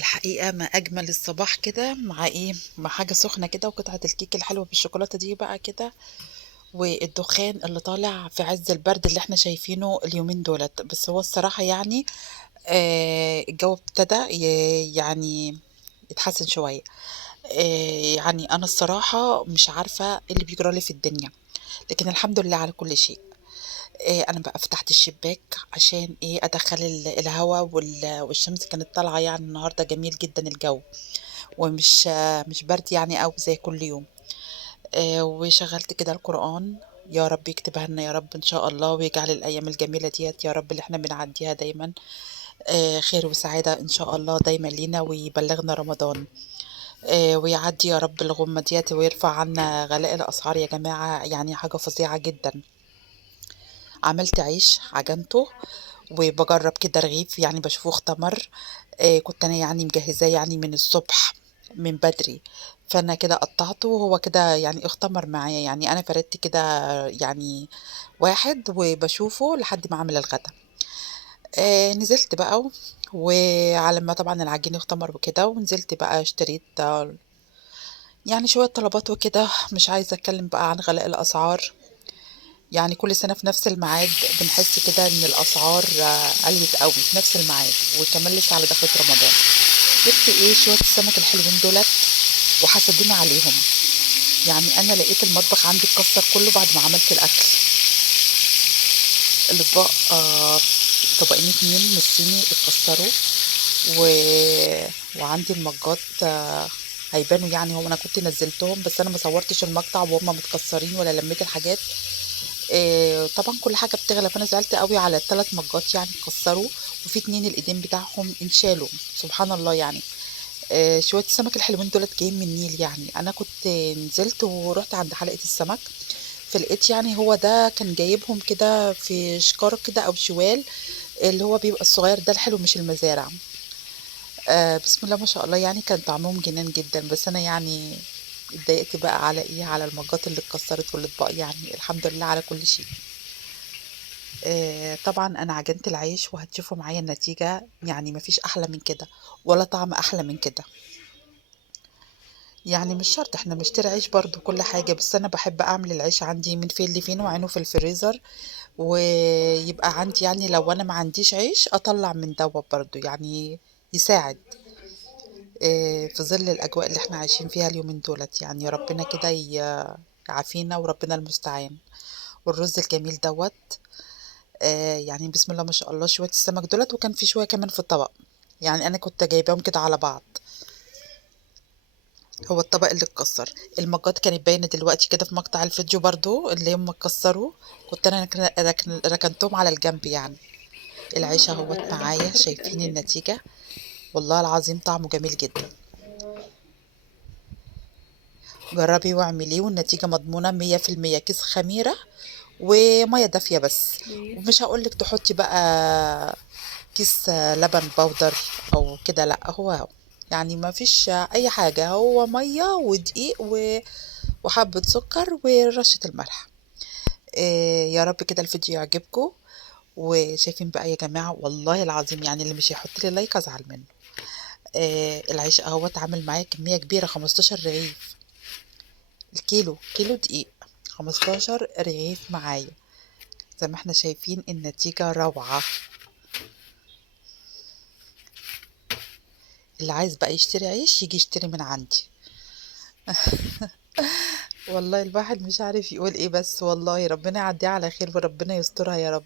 الحقيقة ما أجمل الصباح كده مع إيه، مع حاجة سخنة كده وقطعة الكيك الحلوة بالشوكولاتة دي بقى كده، والدخان اللي طالع في عز البرد اللي إحنا شايفينه اليومين دُولة. بس هو الصراحة يعني الجو ابتدى يعني يتحسن شوية. يعني أنا الصراحة مش عارفة إيه اللي بيجرى لي في الدنيا، لكن الحمد لله على كل شيء. أنا بقى فتحت الشباك عشان إيه، أدخّل الهوا والشمس كانت طالعة يعني النهارده جميل جدًا الجو. ومش برد يعني أوي زي كل يوم. وشغّلت كده القرآن، يا رب يكتبها لنا يا رب إن شاء الله، ويجعل الأيام الجميلة ديّة يا رب اللي إحنا بنعدّيها دايمًا خير وسعادة إن شاء الله دايمًا لينا، ويبلّغنا رمضان. ويعدّي يا رب الغُمّة ديّة ويرفع عنا غلاء الأسعار يا جماعة، يعني حاجة فظيعة جدًا. عملت عيش عجنته وباجرّب كده رغيف يعني باشوفه اختمر. كنت أنا يعني مجهّزاه يعني من الصبح من بدري، فأنا كده قطّعته وهو كده يعني اختمر معايا، يعني أنا فردت كده يعني واحد وباشوفه لحد ما أعمل الغدا. نزلت بقى وعلى ما طبعًا العجين اختمر وكده، ونزلت بقى اشتريت يعني شوية طلبات وكده. مش عايزة أتكلّم بقى عن غلاء الأسعار. يعني كل سنة في نفس الميعاد بنحس كده إن الأسعار عِليت أوي في نفس الميعاد، وكمان لسه على دخلة رمضان. جِبت إيه، شوية السمك الحلوين دُولة وحسدوني عليهم. يعني أنا لقيت المطبخ عندي اتكسّر كُلّه بعد ما عملت الأكل. الأطباق طبقين 2 نصّيني اتكسّروا، و وعندي المجّات هيبانوا يعني أنا كنت نزّلتهم، بس أنا ما صوّرتش المقطع وهُم متكسّرين ولا لمّيت الحاجات. طبعًا كل حاجة بتغلى، فأنا زعلت أوي على ال3 مجّات يعني اتكسّروا، وفي 2 الإيدين بتاعهم انشالوا، سبحان الله يعني. شوية السمك الحلوين دُولة جايين من النيل يعني. أنا كنت نزلت ورُحت عند حلقة السمك، فلقيت يعني هو ده كان جايبهم كده في شكارة كده أو شوال، اللي هو بيبقى الصغير ده الحلو مش المزارع. بسم الله ما شاء الله يعني كان طعمهم جنان جدًا، بس أنا يعني اتضايقت بقى على إيه، على المجّات اللي اتكسّرت والأطباق يعني، الحمد لله على كل شيء. طبعًا أنا عجنت العيش وهتشوفوا معايا النتيجة، يعني ما فيش أحلى من كده، ولا طعم أحلى من كده. يعني مش شرط إحنا بنشتري عيش برضه وكل حاجة، بس أنا باحب أعمل العيش عندي من فين لفين وأعينه في الفريزر، ويبقى عندي يعني لو أنا ما عنديش عيش أطلّع من دوّة برضه، يعني يساعد في ظل الأجواء اللي إحنا عايشين فيها اليومين دُولة يعني. ربنا كده يعافينا وربنا المستعان. والرز الجميل دوّة يعني بسم الله ما شاء الله شوية السمك دُولة وكان في شوية كمان في الطبق، يعني أنا كنت جايباهم كده على بعض. هو الطبق اللي اتكسّر. المجّات كانت باينة دلوقتي كده في مقطع الفيديو برضه اللي هُم اتكسّروا، كنت أنا ركنتهم على الجنب يعني. العيش أهوّة معايا شايفين النتيجة، والله العظيم طعمه جميل جدًا. جرّبي واعمليه والنتيجة مضمونة 100%. كيس خميرة ومَيّة دافية بس، ومش هاقول لِك تحطّي بقى كيس لبن بودر أو كده لأ، هو يعني ما فيش أي حاجة، هو مَيّة ودقيق وحبّة سُكّر ورشّة الملح. يا رب كده الفيديو يعجبكم. وشايفين بقى يا جماعة والله العظيم يعني اللي مش هيحط لي لايك أزعل منّه. العيش أهوّة عامل معايا كمية كبيرة 15 رغيف، الكيلو، كيلو دقيق، 15 رغيف معايا. زي ما إحنا شايفين النتيجة روعة. اللي عايز بقى يشتري عيش ييجي يشتري من عندي. والله الواحد مش عارف يقول إيه، بس والله ربنا يعدّيها على خير وربنا يسترها يا رب.